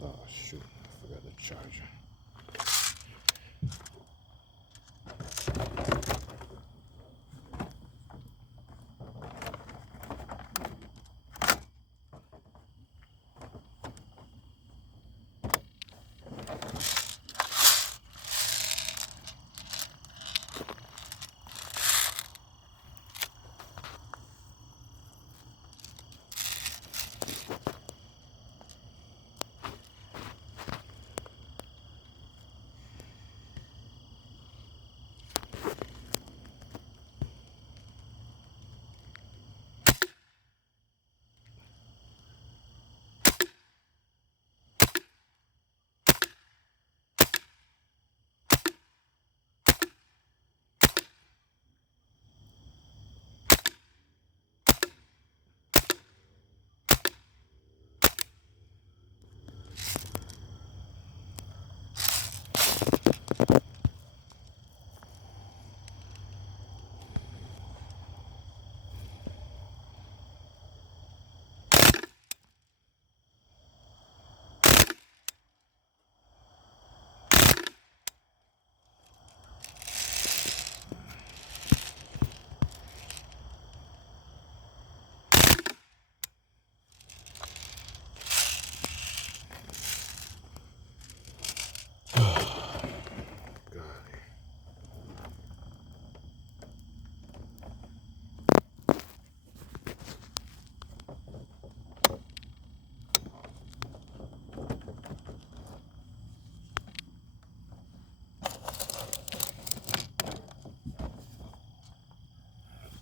Oh shoot, I forgot the charger.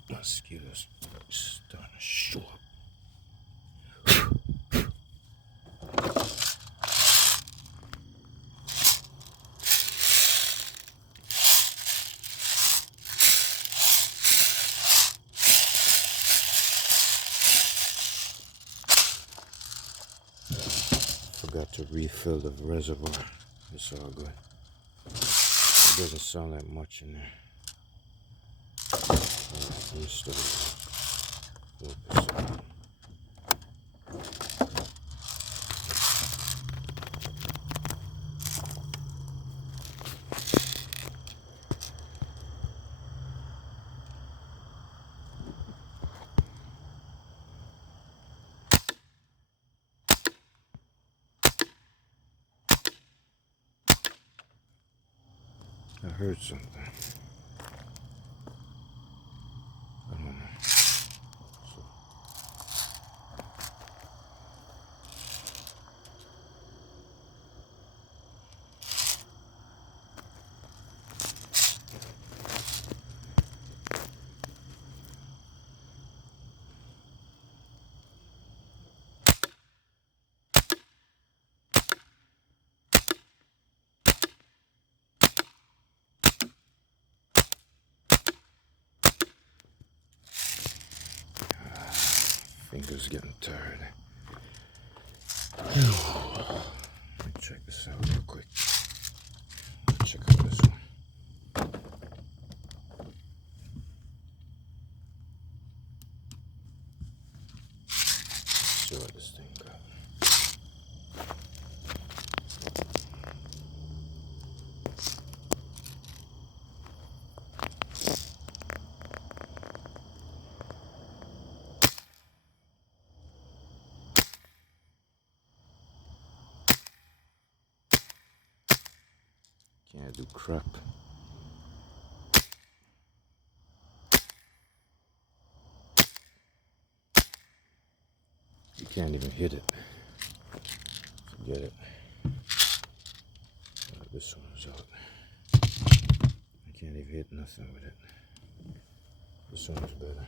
Mosquitoes starting to show up. Forgot to refill the reservoir. It's all good. It doesn't sound like much in there. Let me start this on. I heard something. I don't know. So. Fingers getting tired. Let me check this out real quick. Check out this one. See what this thing got. Can't do crap. You can't even hit it. Forget it. This one's out. I can't even hit nothing with it. This one's better.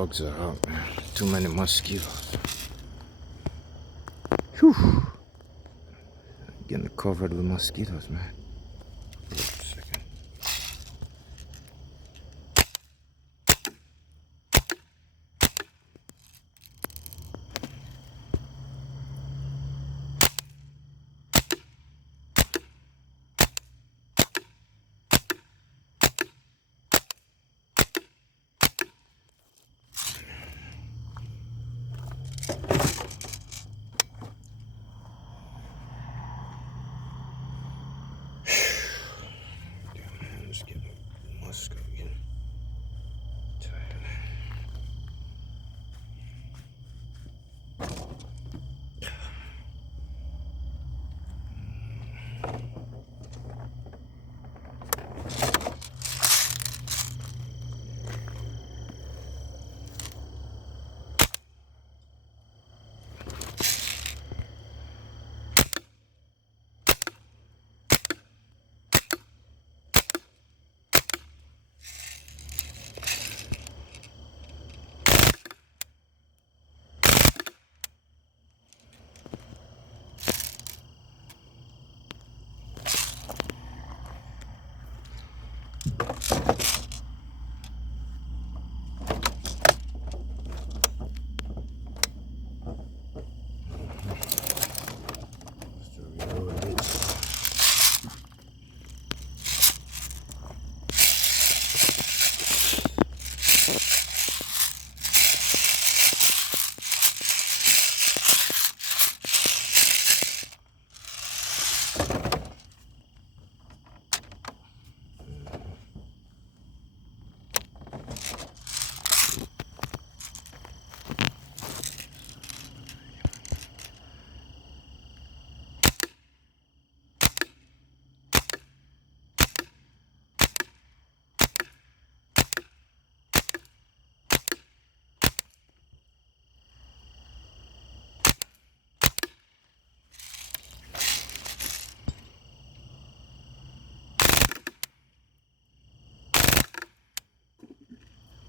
bugs are out, man. Too many mosquitoes. Whew. Getting covered with mosquitoes, man. Wait a second. Just getting musk again. Tired.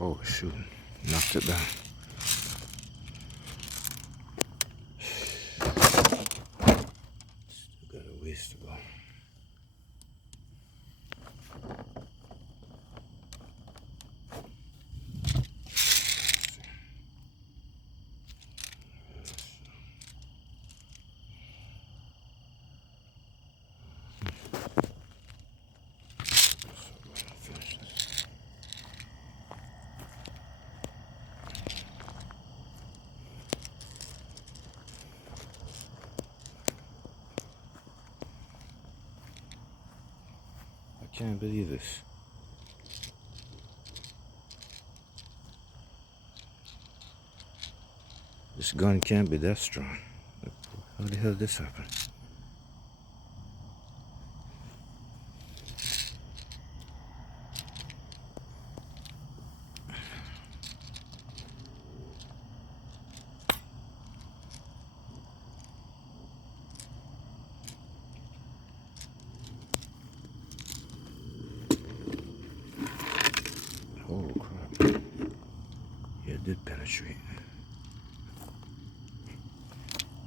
Oh, shoot. Knocked it down. Still got a ways to go. Finish this. I can't believe this. This gun can't be that strong. How the hell did this happen? Oh crap. Yeah, it did penetrate.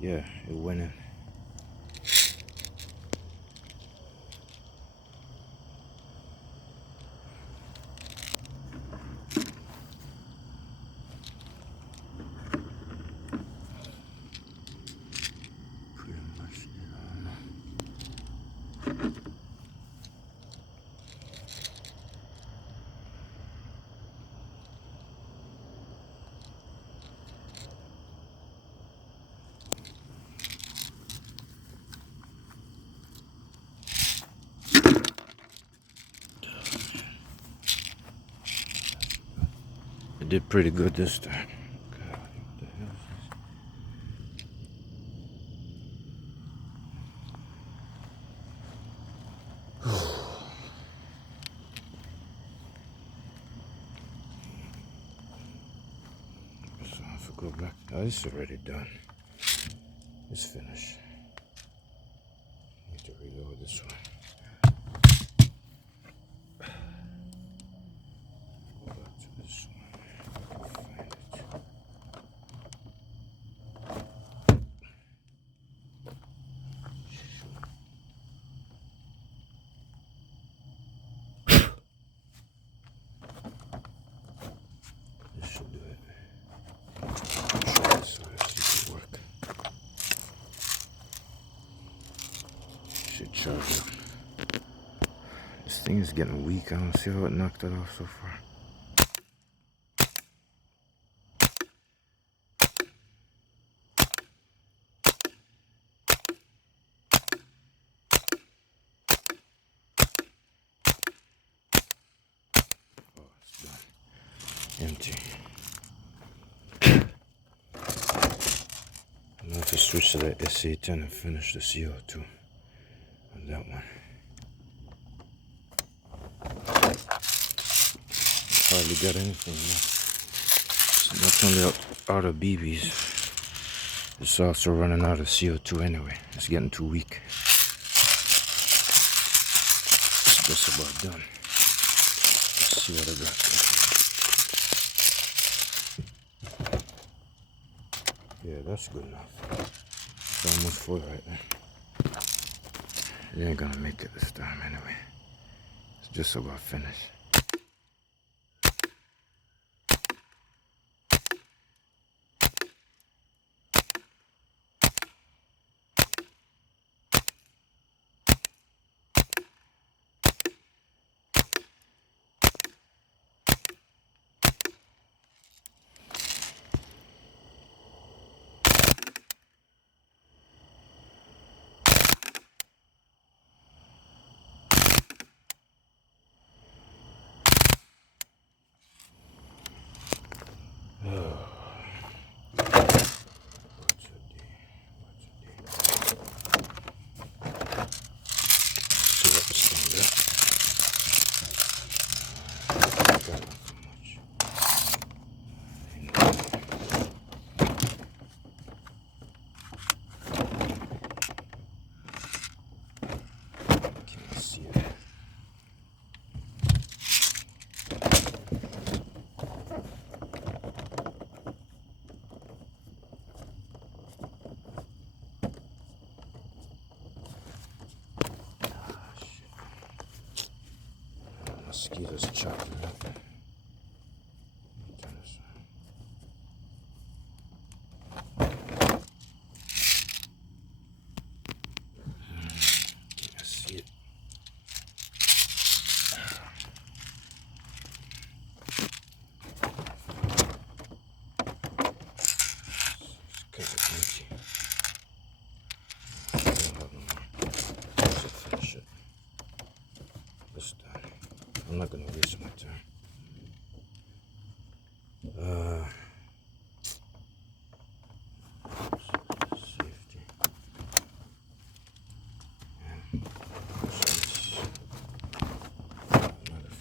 Yeah, it went in. Pretty much did on. It did pretty good this time. God, what the hell is this? So I have to go back. Oh, it's already done. It's finished. Need to reload this one. Go back to this one. Find it. This thing is getting weak. I don't see how it knocked it off so far. Oh, it's done. Empty. Now to switch to the S810 and finish the CO2 on that one. Hardly got anything left. Not only out of BBs, it's also running out of CO2 anyway. It's getting too weak. It's just about done. Let's see what I got there. Yeah, that's good enough. It's almost full right there. It ain't gonna make it this time anyway. It's just about finished. Mosquitoes chopping up. Turn this on. Can't see it. It's because it's empty. I don't have no more. Let's finish it. This done. I'm not gonna waste my time. Safety. And another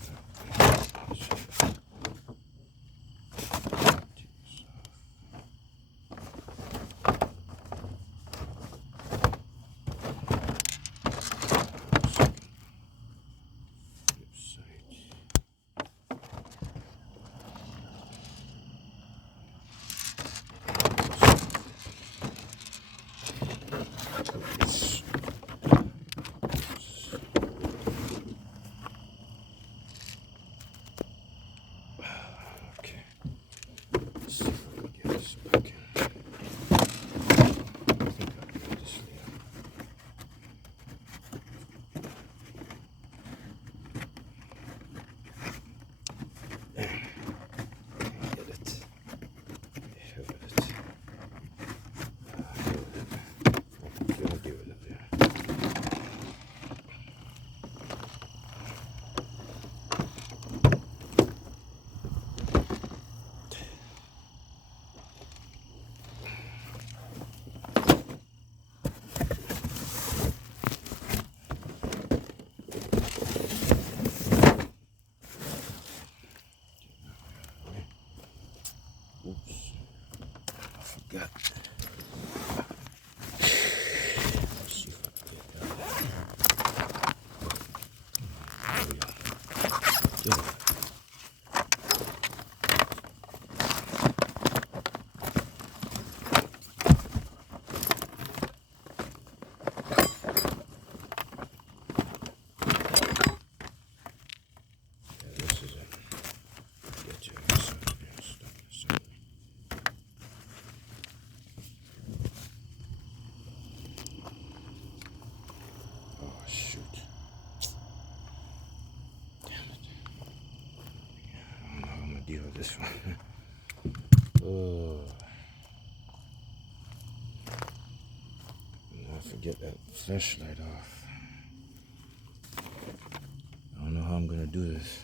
this one. I forget that flashlight off. I don't know how I'm gonna do this.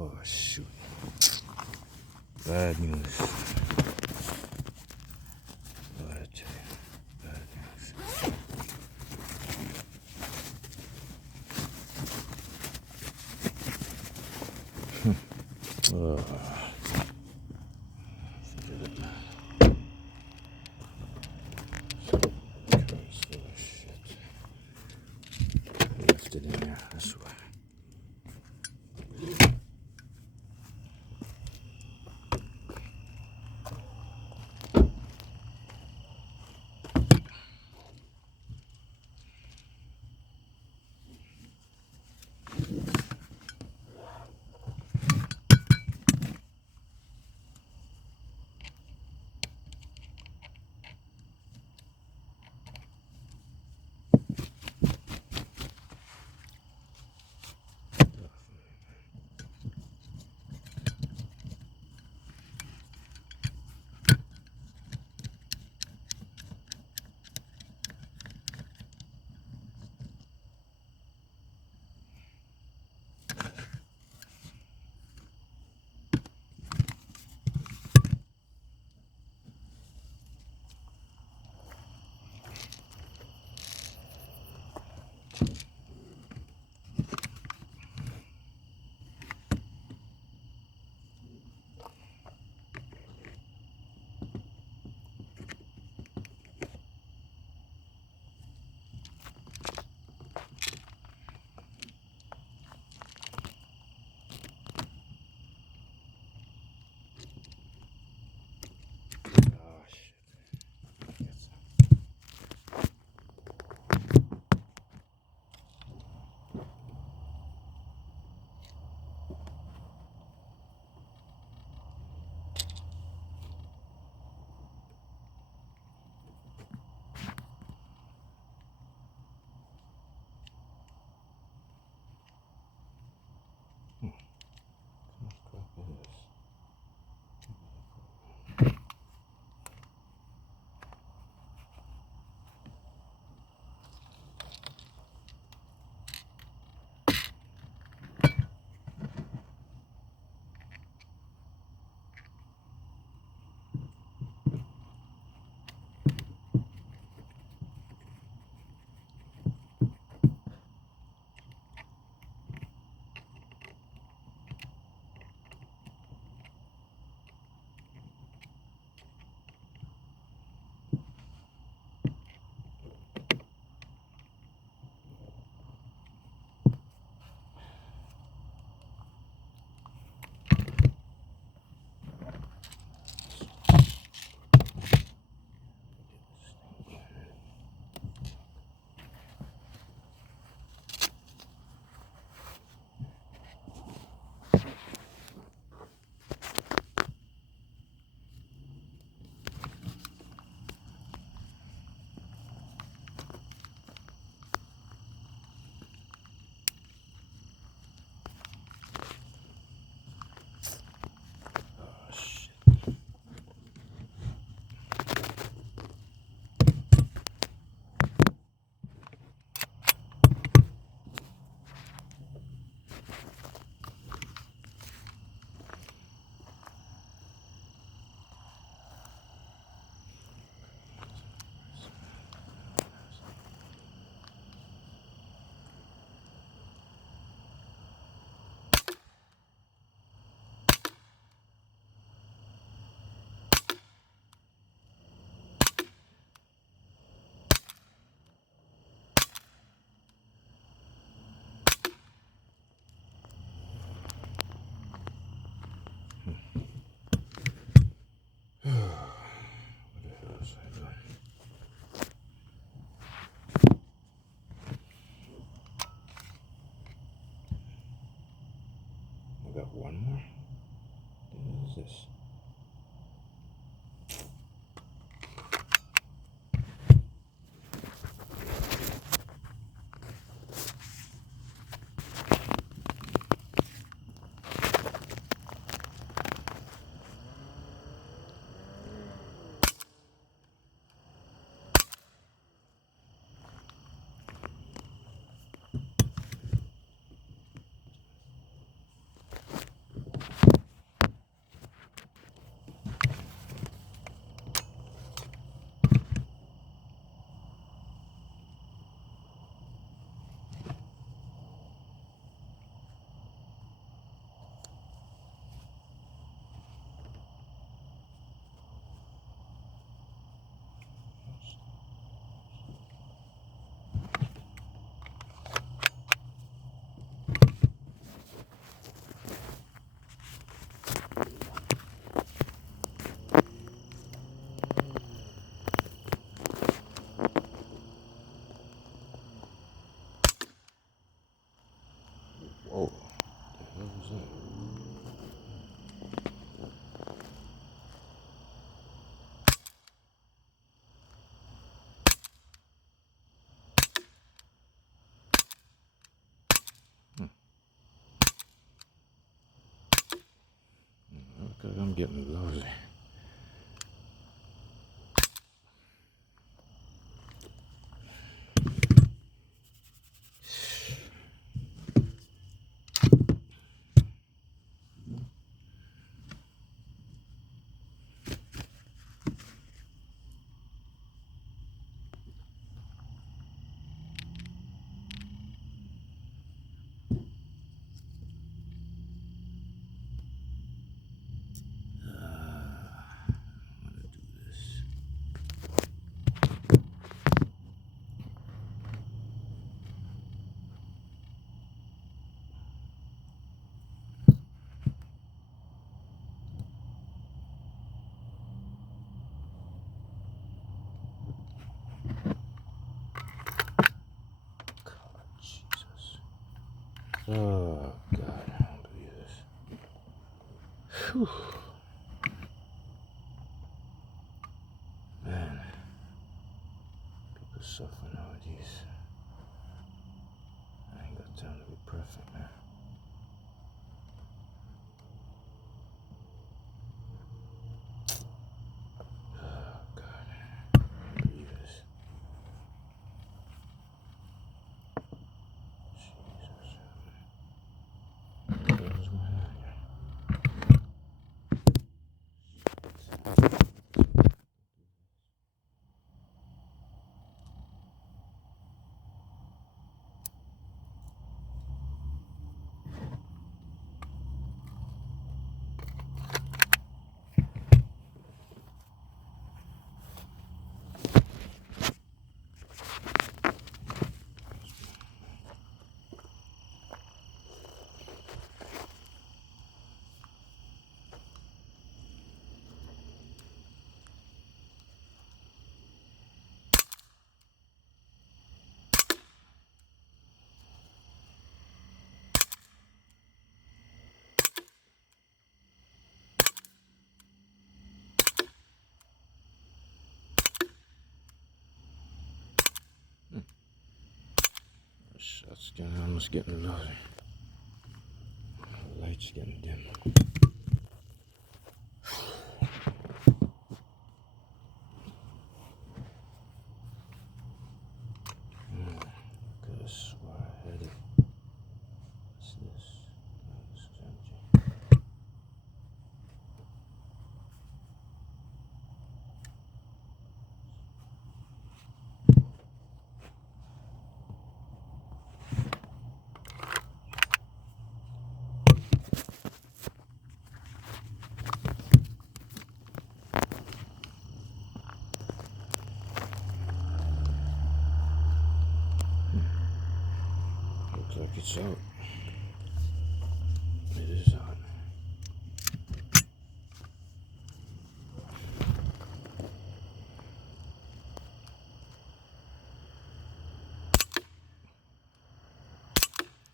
Oh, shoot. Bad news. What I tell you. Bad news. Oh. Forget it. Curse full of shit. I left it in there, that's why. one more. What is this? Whoa, what the hell was that? Look, I'm getting lousy. Oh, God, I don't believe this. Whew. Man, people suffer nowadays. I ain't got time to be perfect, man. Oh, God, I don't believe this. Jesus. What was going on here? Shots getting almost getting low. The light's getting dim. Could have swore I had it. What's this? Oh, this is empty. Looks like it's out. It is out.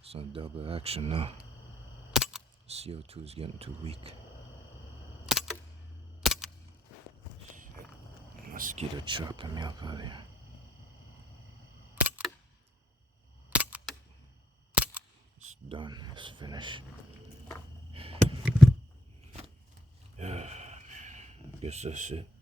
It's on double action now. CO2 is getting too weak. Mosquito chopping me up out here. It's done. It's finished. Guess that's it.